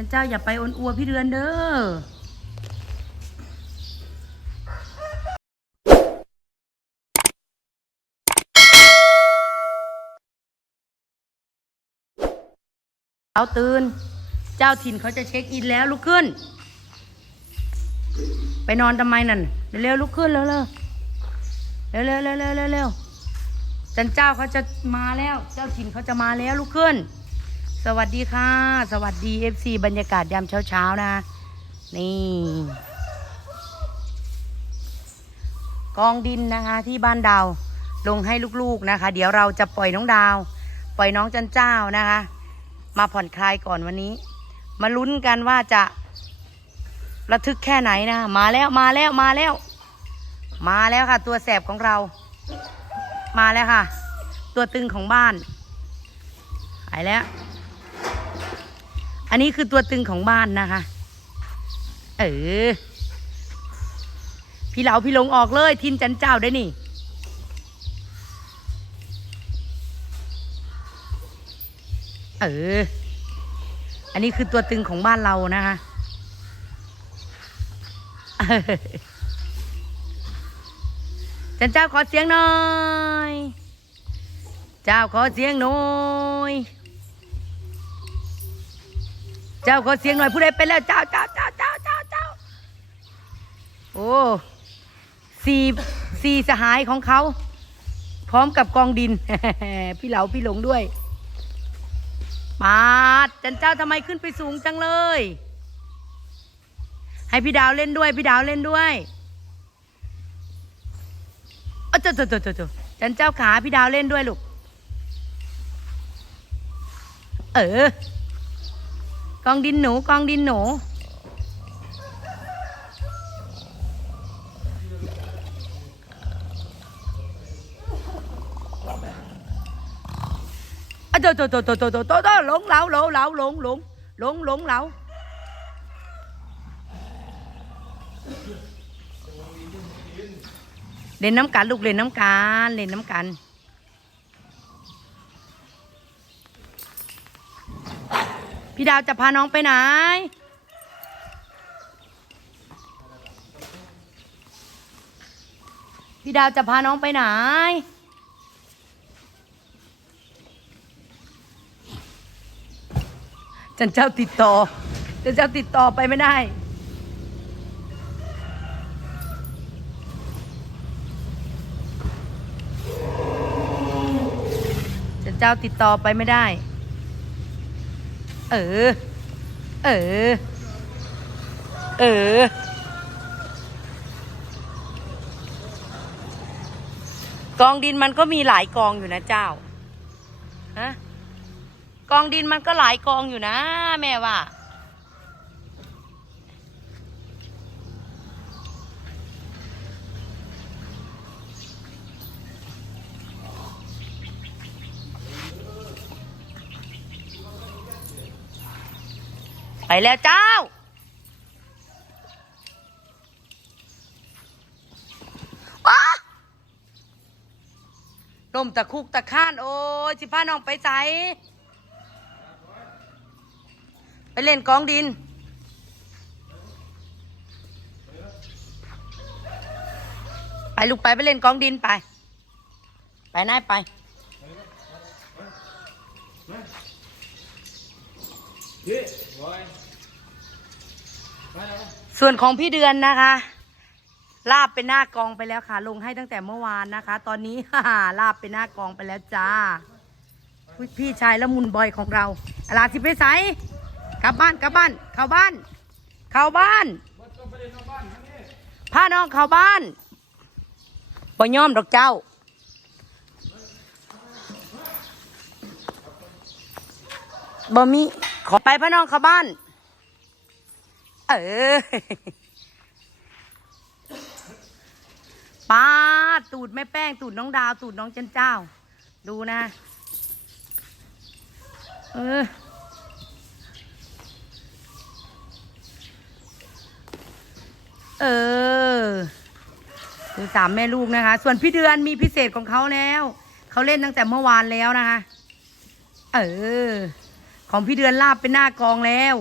จันเจ้าอย่าไปอ้วนอัวพี่เดือนเด้อเอาตื่น เจ้าถิ่นเขาจะเช็คอินแล้วลุกขึ้น ไปนอนทำไมนั่น เร็วๆลุกขึ้นเร็วเร็วเร็วเร็วเร็วเร็วจันเจ้าเขาจะมาแล้ว เจ้าถิ่นเขาจะมาแล้วลุกขึ้น สวัสดีค่ะ สวัสดีเอฟซีบรรยากาศยามเช้าๆนะ นี่ กองดินนะคะที่บ้านดาวลงให้ลูกๆนะคะ เดี๋ยวเราจะปล่อยน้องดาว ปล่อยน้องจันเจ้านะคะ มาผ่อนคลายก่อนวันนี้ มาลุ้นกันว่าจะระทึกแค่ไหนนะ มาแล้วมาแล้วมาแล้ว มาแล้วค่ะ ตัวแสบของเรา มาแล้วค่ะ ตัวตึงของบ้านหายแล้ว อันนี้คือตัวตึงของบ้านนะคะ เออ พี่เหลาพี่หลงออกเลยทินจันเจ้าได้นี่ เออ อันนี้คือตัวตึงของบ้านเรานะคะจันเจ้าขอเสียงหน่อย เจ้าขอเสียงหน่อย จ้าขอเสียงหน่อยผู้ใดเป็นแล้วเจ้าเจ้าเจ้าเจ้าเจ้าเจ้าโอ้สี่สี่สหายของเขา พร้อมกับกองดิน พี่เหลาพี่หลงด้วย มาจันเจ้าทำไมขึ้นไปสูงจังเลย ให้พี่ดาวเล่นด้วย พี่ดาวเล่นด้วยเออเจ้าจ้าจ้าจ้าจ้าจันเจ้าขาพี่ดาวเล่นด้วยลูก เออ กองดินหนูกองดินหนูอะโตโตโตโตโตโตโตโตหลงเหลาหลง พี่ดาวจะพาน้องไปไหน พี่ดาวจะพาน้องไปไหน จันเจ้าติดต่อ จันเจ้าติดต่อไปไม่ได้ จันเจ้าติดต่อไปไม่ได้ เออ เออ เออ กองดินมันก็มีหลายกองอยู่นะเจ้า ฮะ กองดินมันก็หลายกองอยู่นะ แม่ว่า ไปแล้วเจ้าว้า ลมตะคุกตะข้าน โอ้ยสิพาน้องไปใสไปเล่นกองดิน ไปลูกไปไปเล่นกองดินไป ไปนายไป ส่วนของพี่เดือนนะคะ ลาบเป็นหน้ากองไปแล้วค่ะ ลงให้ตั้งแต่เมื่อวานนะคะ ตอนนี้ ลาบเป็นหน้ากองไปแล้วจ้าพี่ชายละมุนบอยของเราอลาสิไปใสกลับบ้านกลับบ้าน เข้าบ้าน เข้าบ้านพาน้องเข้าบ้านบ่ยอมดอกเจ้า บ่มีขอไปพาน้องเข้าบ้าน เออป้าดตูดแม่แป้ง ตูดน้องดาว ตูดน้องเจนเจ้า ดูนะ เออ เออคือสามแม่ลูกนะคะ ส่วนพี่เดือนมีพิเศษของเขาแล้ว เขาเล่นตั้งแต่เมื่อวานแล้วนะคะ เออ ของพี่เดือนลาบเป็นหน้ากองแล้ว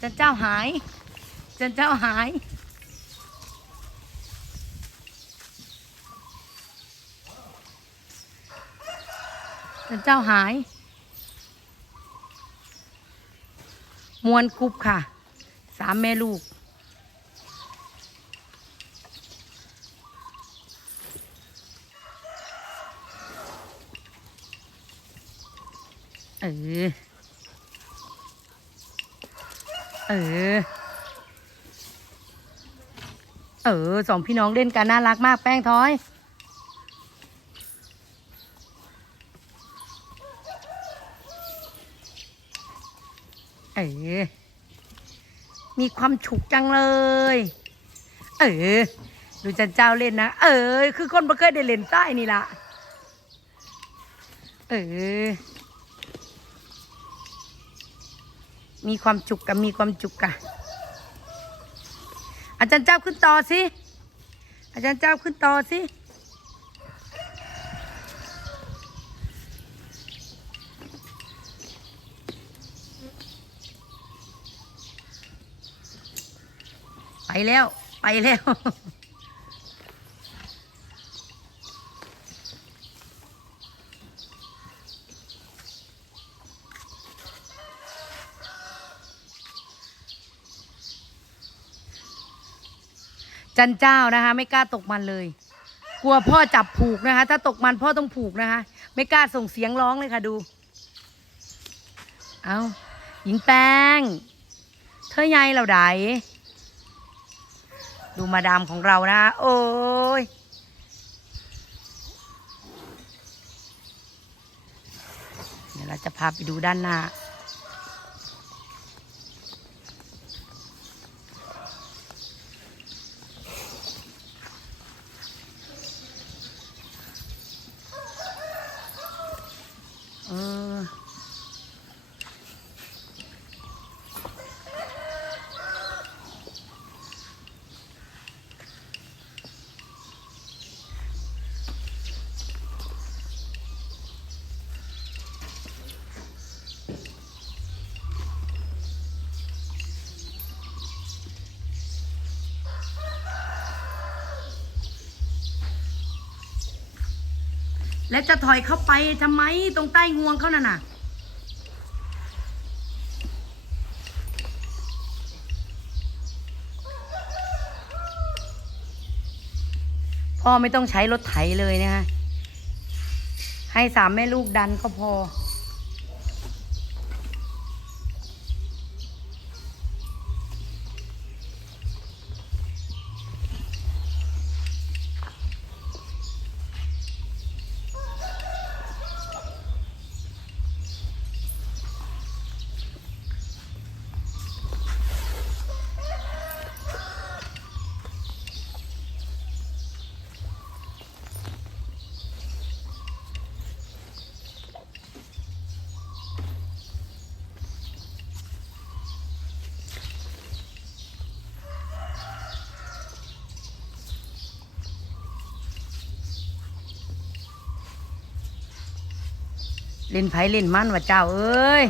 จันเจ้าหาย จันเจ้าหาย จันเจ้าหาย มวนกรุบค่ะ สามแม่ลูกเออ เออ เออสองพี่น้องเล่นกันน่ารักมากแป้งท้อย เออ มีความฉุกจังเลย เออ ดูจันเจ้าเล่นนะ เออ คือคนบ่เคยได้เล่นใต้นี่ละเออ มีความจุกกับมีความจุกกะอาจารย์เจ้าขึ้นต่อสิ อาจารย์เจ้าขึ้นต่อสิ ไปแล้ว ไปแล้ว จันเจ้านะคะ ไม่กล้าตกมันเลย กลัวพ่อจับผูกนะคะ ถ้าตกมันพ่อต้องผูกนะคะ ไม่กล้าส่งเสียงร้องเลยค่ะดู เอาหญิงแป้ง เธอใหญ่เราไดดูมาดามของเรานะ โอ้ยเดี๋ยวเราจะพาไปดูด้านหน้า แล้วจะถอยเข้าไปทำไมตรงใต้งวงเขาน่ะน่ะพ่อไม่ต้องใช้รถไถเลยนะคะให้สามแม่ลูกดันก็พอ เล่นไผเล่นมันว่าเจ้าเอ้ย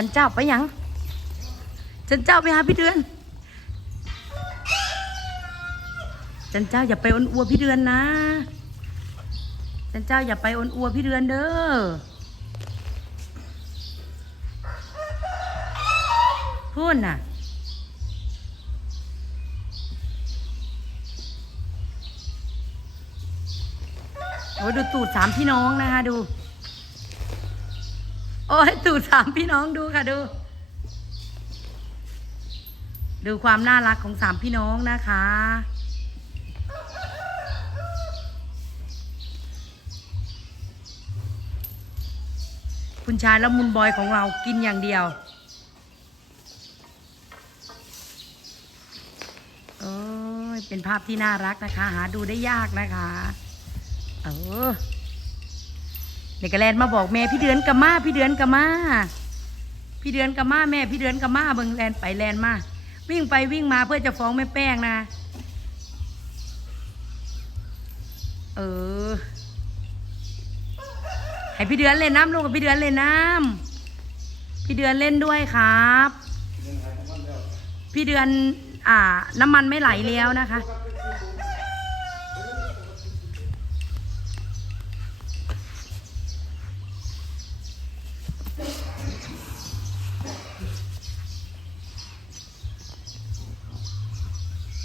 จันเจ้าไปยัง จันเจ้าไปหาพี่เดือน จันเจ้าอย่าไปอ้นอัวพี่เดือนนะ จันเจ้าอย่าไปอ้นอัวพี่เดือนเด้อ พูดน่ะโอ้ยดูตูดสามพี่น้องนะคะดู โอ้ยตูดสามพี่น้องดูค่ะดู ดูความน่ารักของสามพี่น้องนะคะ คุณชายและมุนบอยของเรากินอย่างเดียวเอ้ยเป็นภาพที่น่ารักนะคะ หาดูได้ยากนะคะ เออ เด็กกระแลนมาบอกแม่พี่เดือนกับมาพี่เดือนกับมาพี่เดือนกับมาแม่พี่เดือนกับมาเบิ่งแลนไปแลนมาวิ่งไปวิ่งมาเพื่อจะฟ้องแม่แป้งนะ เออ ให้พี่เดือนเล่นน้ำลงกับพี่เดือนเล่นน้ำพี่เดือนเล่นด้วยครับ พี่เดือน อ่า น้ำมันไม่ไหลแล้วนะคะ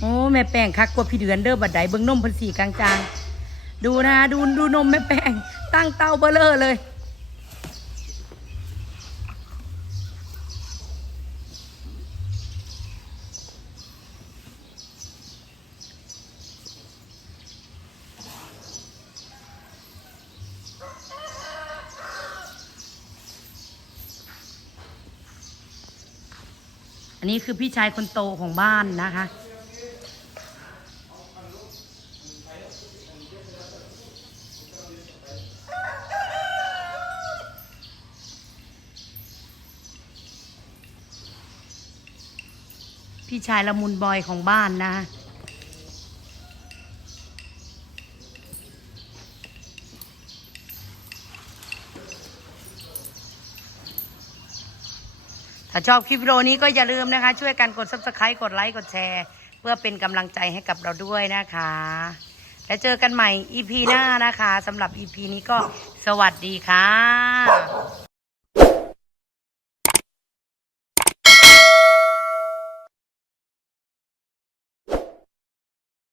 โอ้แม่แป้งคักกว่าพี่เดือนเด้อบัดใดเบิ่งนมพันสีกลางจางๆ ดูนะดูดูนมแม่แป้ง ตั้งเตาเบลเลอร์เลยอันนี้คือพี่ชายคนโตของบ้านนะคะ พี่ชายละมุนบอยของบ้านนะ ถ้าชอบคลิปวิดีโอนี้ก็อย่าลืมนะคะ ช่วยกันกด subscribe กดไลค์กดแชร์ เพื่อเป็นกำลังใจให้กับเราด้วยนะคะ แล้วเจอกันใหม่ EP หน้านะคะสำหรับ EP นี้ก็สวัสดีค่ะ